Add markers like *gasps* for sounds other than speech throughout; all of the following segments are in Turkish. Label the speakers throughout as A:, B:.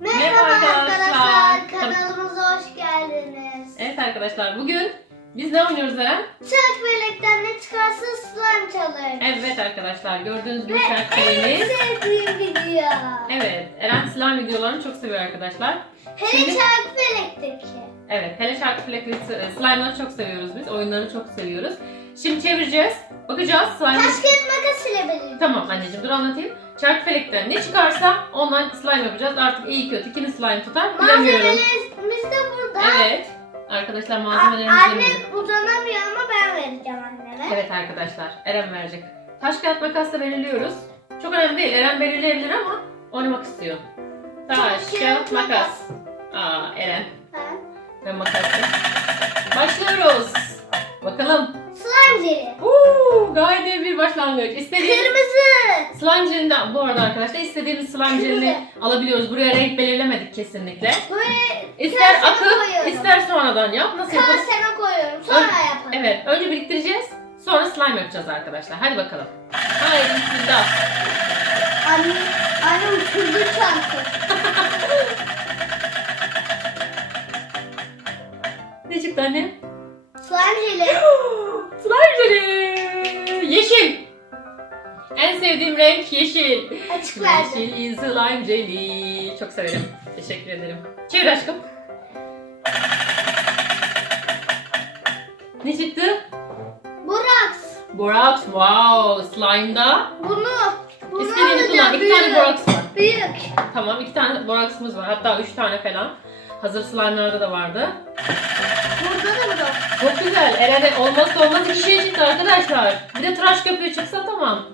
A: Merhaba
B: arkadaşlar.
A: kanalımıza hoş geldiniz.
B: Evet arkadaşlar bugün biz ne oynuyoruz Eren?
A: Çark melekten ne çıkarsa slime çalır.
B: Evet arkadaşlar gördüğünüz gibi
A: Ve en
B: şarkılarımız.
A: sevdiğim video.
B: Evet Eren slime videolarını çok seviyor arkadaşlar.
A: Hele
B: Şimdi-
A: çark melekteki.
B: Evet hele şarkı flekli slime'ları çok seviyoruz biz. Oyunlarını çok seviyoruz. Şimdi çevireceğiz. Bakacağız slime.
A: Taş kağıt makas ile belirli.
B: Tamam anneciğim dur anlatayım. Çark felekten ne çıkarsa ondan slime yapacağız. Artık iyi kötü kimi slime tutar bilemiyorum.
A: Malzemelerimiz de burada.
B: Evet. Arkadaşlar
A: A-
B: malzemelerimizi
A: Annem uzanamıyor ama ben vereceğim anneme.
B: Evet arkadaşlar Eren verecek. Taş kağıt makasla belirliyoruz. Çok önemli değil. Eren belirleyebilir ama oynamak istiyor. Taş kağıt makas. Aa Eren.
A: Ha.
B: Ve makasla. Başlıyoruz. Bakalım.
A: Slime jeli.
B: Uuu gayet iyi bir başlangıç. İstediğiniz
A: Kırmızı.
B: slime jelinden bu arada arkadaşlar istediğimiz slime jelini alabiliyoruz. Buraya renk belirlemedik kesinlikle.
A: Böyle
B: İster
A: Kaseme
B: akıp
A: koyuyorum.
B: ister sonradan yap. Nasıl yapalım?
A: kaseme koyuyorum. Sonra yapalım.
B: Evet önce biriktireceğiz. Sonra slime yapacağız arkadaşlar. Hadi bakalım. Haydi bismillah.
A: Anne, annem uçurdu çarkı. *laughs*
B: Ne çıktı anne?
A: Slime jeli. *gasps*
B: Slime jeli. Yeşil. En sevdiğim renk yeşil.
A: Açık verdim.
B: Yeşil slime jeli. Çok severim. Teşekkür ederim. Çevir aşkım. Ne çıktı?
A: Borax.
B: Borax. Wow. Slime'da.
A: Bunu, bunu
B: İstediğini kullan. İki
A: büyük.
B: tane borax var.
A: Büyük.
B: Tamam iki tane boraxımız var. Hatta üç tane falan. Hazır slime'larda da vardı. Çok güzel. Eren'e olmazsa olmaz iki şey çıktı arkadaşlar. Bir de tıraş köpüğü çıksa tamam.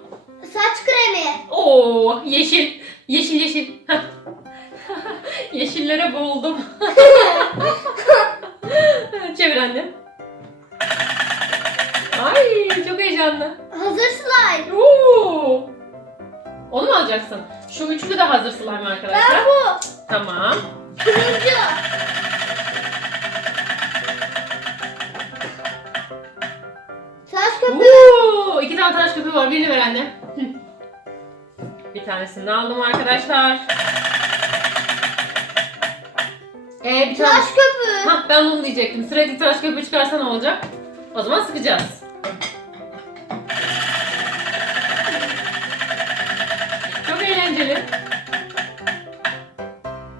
A: Saç kremi.
B: Oo yeşil. Yeşil yeşil. *laughs* Yeşillere boğuldum. *laughs* Çevir anne. Ay çok heyecanlı.
A: Hazır slime.
B: Oo. Onu mu alacaksın? Şu üçlü de hazır slime arkadaşlar.
A: Ben bu.
B: Tamam.
A: Turuncu. Köpüğü.
B: İki tane tıraş köpüğü var. Birini ver anne. Bir tanesini de aldım arkadaşlar. Ee, bir tane...
A: Tıraş köpüğü.
B: Hah, ben onu diyecektim. Sürekli tıraş köpüğü çıkarsa ne olacak? O zaman sıkacağız. Çok eğlenceli.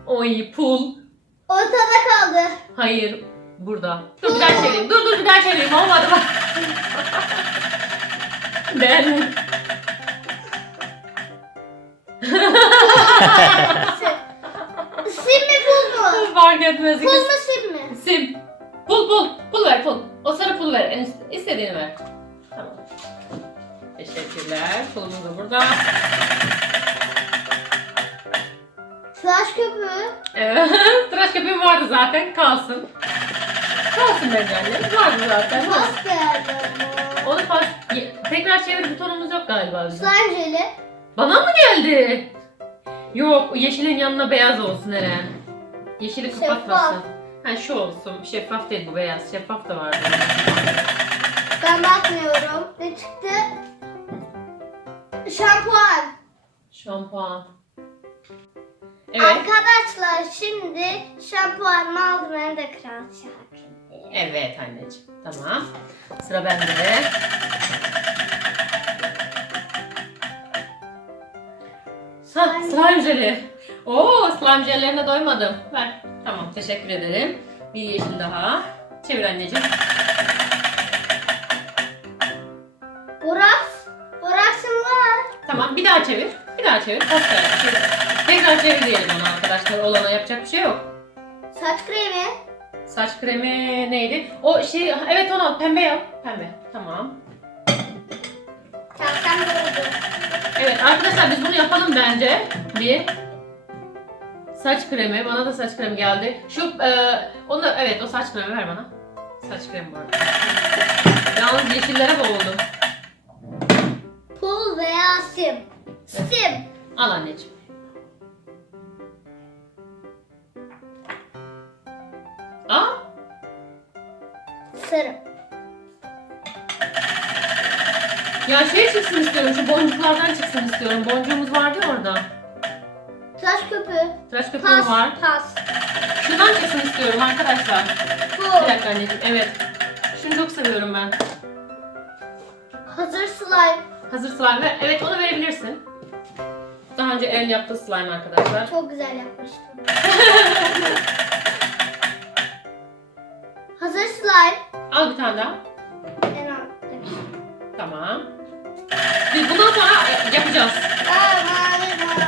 B: Oy pul.
A: Ortada kaldı.
B: Hayır burada. Dur bir daha çevireyim. Dur dur bir daha çevireyim. Olmadı bak. Ben
A: Sim. Mi pul mu?
B: fark etmez.
A: Pul mu sim mi?
B: Sim. Pul pul. Pul ver pul. O sarı pul ver. En ist- istediğini ver. Tamam. Teşekkürler. Pulumuz da burada.
A: Tıraş köpüğü.
B: Evet. *laughs* Tıraş köpüğüm vardı zaten. Kalsın. Kalsın bence annem. Vardı zaten.
A: Pas geldi ama.
B: Onu. Ye- Tekrar çevir butonumuz yok galiba bizim.
A: Slime jeli.
B: Bana mı geldi? Yok, yeşilin yanına beyaz olsun Eren. Yeşili
A: Şeffaf.
B: kapatmasın. Ha şu olsun. Şeffaf değil bu beyaz. Şeffaf da vardı.
A: Ben bakmıyorum. Ne çıktı? Şampuan.
B: Şampuan. Evet.
A: Arkadaşlar şimdi şampuanımı aldım hem de kral şarkı.
B: Evet anneciğim. Tamam. Sıra bende. Ha, slime jeli. Oo, slime jellerine doymadım. Ver. Tamam, teşekkür ederim. Bir yeşil daha. Çevir anneciğim.
A: Borax. Borax'ım var.
B: Tamam, bir daha çevir. Bir daha çevir. Tekrar çevir. Tekrar çevir diyelim ona arkadaşlar. Olana yapacak bir şey yok.
A: Saç kremi.
B: Saç kremi neydi? O şey, evet onu pembe yap. Pembe. Tamam.
A: Çantam doldu.
B: Evet arkadaşlar biz bunu yapalım bence. Bir. Saç kremi. Bana da saç kremi geldi. Şu e, onu da evet o saç kremi ver bana. Saç kremi bu arada. Yalnız yeşillere boğuldum.
A: Pul veya sim. Sim.
B: Al anneciğim.
A: Sarı.
B: ya şey çıksın istiyorum. Şu boncuklardan çıksın istiyorum. Boncuğumuz vardı ya orada.
A: Tıraş köpüğü.
B: Tıraş köpüğü
A: Pas.
B: var.
A: Pas.
B: Şundan kesin istiyorum arkadaşlar.
A: Bu.
B: Bir dakika anneciğim. Evet. Şunu çok seviyorum ben.
A: Hazır slime.
B: Hazır slime. ve- Evet onu verebilirsin. Daha önce el yaptığı slime arkadaşlar.
A: Çok güzel yapmıştım. *laughs* Slime.
B: Al bir tane daha.
A: En alttaki.
B: Tamam. Biz bundan sonra yapacağız.
A: Aa, mavi mavi.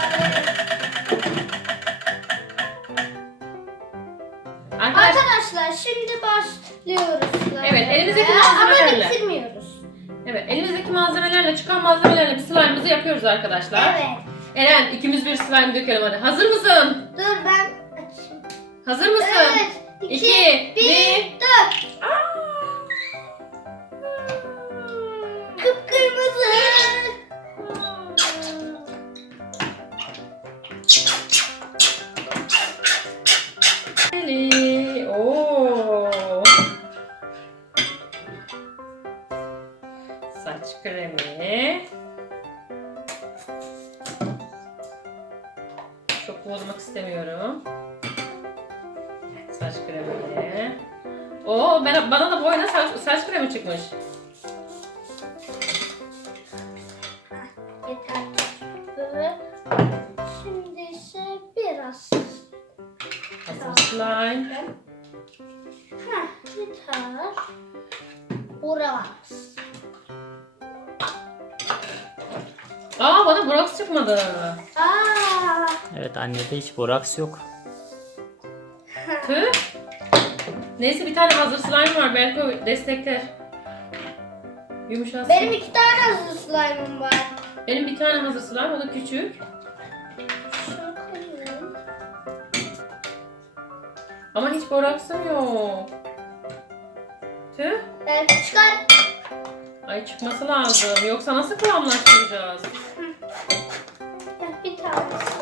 B: Arkadaşlar
A: Arkadaşlar şimdi başlıyoruz.
B: Evet, elimizdeki malzemelerle.
A: Ama bitirmiyoruz.
B: evet elimizdeki malzemelerle çıkan malzemelerle bir slime'ımızı yapıyoruz arkadaşlar.
A: Evet.
B: Eren ikimiz bir slime dökelim hadi. Hazır mısın?
A: Dur ben açayım.
B: Hazır mısın?
A: Evet.
B: İki,
A: iki,
B: bir.
A: bir, dört. Kıpkırmızı.
B: Oo, ben, bana da boyuna saç, saç kremi çıkmış.
A: Yeter. Böyle. Şimdi ise biraz.
B: Hazır slime.
A: Heh, yeter. Uğramaz.
B: Aa bana Brox çıkmadı.
A: Aa.
C: Evet annede hiç boraks yok.
B: Tüh. Neyse bir tane hazır slime var belki o destekler. Yumuşasın.
A: Benim iki tane hazır slime'ım var.
B: Benim bir tane hazır slime o da küçük.
A: Şunu koyayım.
B: Ama hiç boraksım yok. Tüh.
A: Belki çıkar.
B: Ay çıkması lazım. Yoksa nasıl kıvamlaştıracağız?
A: Ben bir tanesini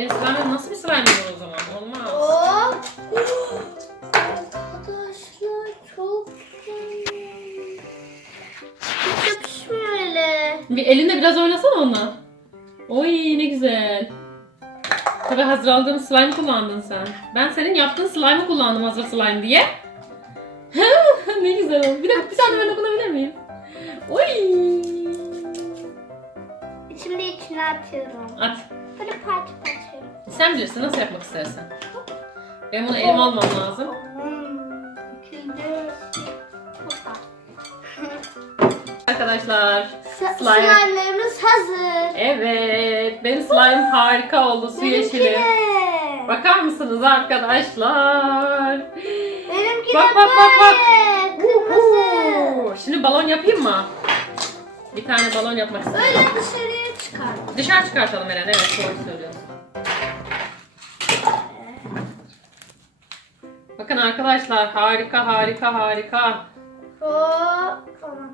B: Benim slime'ım nasıl bir slime olur o zaman? Olmaz.
A: Hop. Arkadaşlar çok güzel. Hiç yapışmıyor öyle.
B: Bir elinde biraz oynasana onunla. Oy ne güzel. Tabii hazır aldığım slime kullandın sen. Ben senin yaptığın slime'ı kullandım hazır slime diye. ne güzel oldu. Bir de bir tane ben dokunabilir miyim? Oy.
A: Şimdi içine atıyorum.
B: At. Sen bilirsin nasıl yapmak istersen. Ben bunu elime almam lazım.
A: Hmm.
B: Arkadaşlar. Slime.
A: Slime'larımız hazır.
B: Evet. Benim slime harika oldu. Su yeşili. Bakar mısınız arkadaşlar?
A: Benimki
B: Bak,
A: de
B: bak, bak, bak.
A: Kırmızı.
B: Şimdi balon yapayım mı? Bir tane balon yapmak istiyorum.
A: Öyle dışarıya çıkar.
B: Dışarı çıkartalım Eren. Evet doğru söylüyorsun. Bakın arkadaşlar harika harika harika.
A: Hop. Tamam.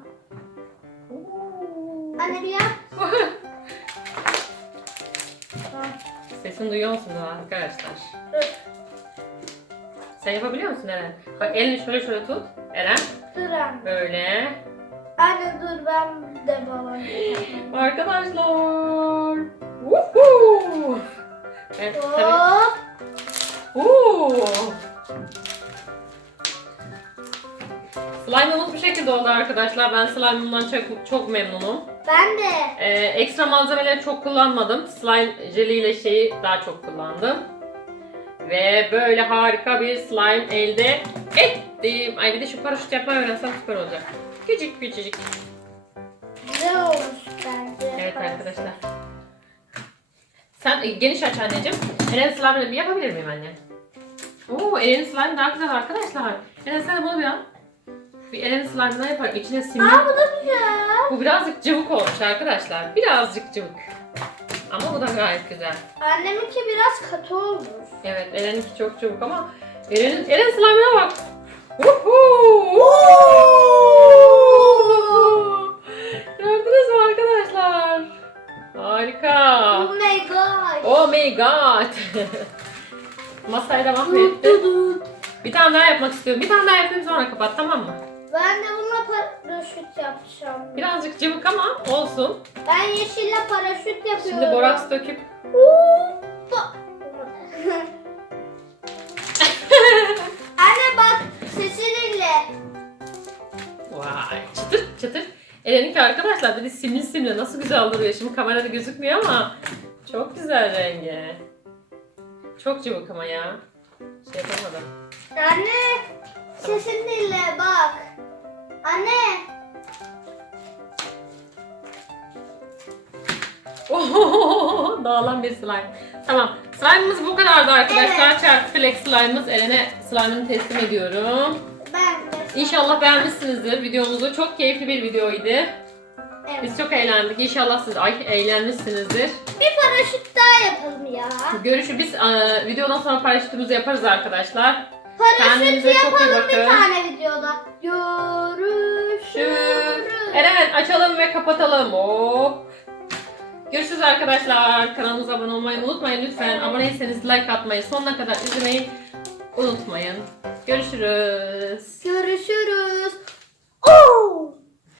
A: Anne bir yap.
B: Sesini duyuyor musunuz arkadaşlar?
A: Dur.
B: Sen yapabiliyor musun Eren? Bak elini şöyle şöyle tut. Eren
A: Dur anne.
B: böyle.
A: Anne dur ben de balon yapayım.
B: Arkadaşlar. Woohoo! Ben tabii. Şekilde oldu arkadaşlar. Ben slime'ımdan çok, çok memnunum.
A: Ben de.
B: Ee, ekstra malzemeleri çok kullanmadım. Slime jeliyle şeyi daha çok kullandım. Ve böyle harika bir slime elde ettim. Ay bir de şu paraşüt yapmayı öğrensem süper olacak. Küçük küçücük.
A: Güzel olmuş bence.
B: Evet arkadaşlar. Sen e, geniş aç anneciğim. Eren slime'ını bir yapabilir miyim anne? Oo Eren'in slime daha güzel arkadaşlar. Eren sen de bunu bir al. Bir Eren'in slime'ından yaparım. İçine simli.
A: Aa bu da güzel.
B: Bu birazcık cıvık olmuş arkadaşlar. Birazcık cıvık. Ama bu da gayet güzel.
A: Anneminki biraz katı olmuş.
B: Evet Eren'inki çok çabuk ama Eren'in Eren slime'ına bak. Gördünüz mü arkadaşlar? Harika.
A: Oh my god.
B: Oh my god. *laughs* Masayı da mahvetti. Bir tane daha yapmak istiyorum. Bir tane daha yapayım sonra kapat tamam mı?
A: Ben de bununla paraşüt yapacağım.
B: Birazcık cıvık ama olsun.
A: Ben yeşille paraşüt yapıyorum.
B: Şimdi boraks döküp. *laughs*
A: Anne bak dinle.
B: Vay çıtır çıtır. Eren'inki arkadaşlar böyle simli simli nasıl güzel duruyor. Şimdi kamerada gözükmüyor ama çok güzel rengi. Çok cıvık ama ya. Şey yapamadım.
A: Anne sesini dinle bak. Anne.
B: Ohohoho, *laughs* Dağılan bir slime. Tamam. Slime'ımız bu kadardı arkadaşlar.
A: Evet.
B: Çarpı flex slime'ımız. Eren'e slime'ını teslim ediyorum.
A: Ben de.
B: İnşallah beğenmişsinizdir videomuzu. Çok keyifli bir videoydu.
A: Evet.
B: Biz çok eğlendik. İnşallah siz ay eğlenmişsinizdir.
A: Bir paraşüt daha yapalım ya.
B: Görüşü biz e, videodan sonra paraşütümüzü yaparız arkadaşlar.
A: Paraşüt
B: Kendinize çok iyi
A: yapalım bir
B: bakın.
A: tane videoda.
B: Görüşürüz. Eren açalım ve kapatalım. Hop. Görüşürüz arkadaşlar. Kanalımıza abone olmayı unutmayın lütfen. Aboneyseniz like atmayı, sonuna kadar izlemeyi unutmayın. Görüşürüz.
A: Görüşürüz.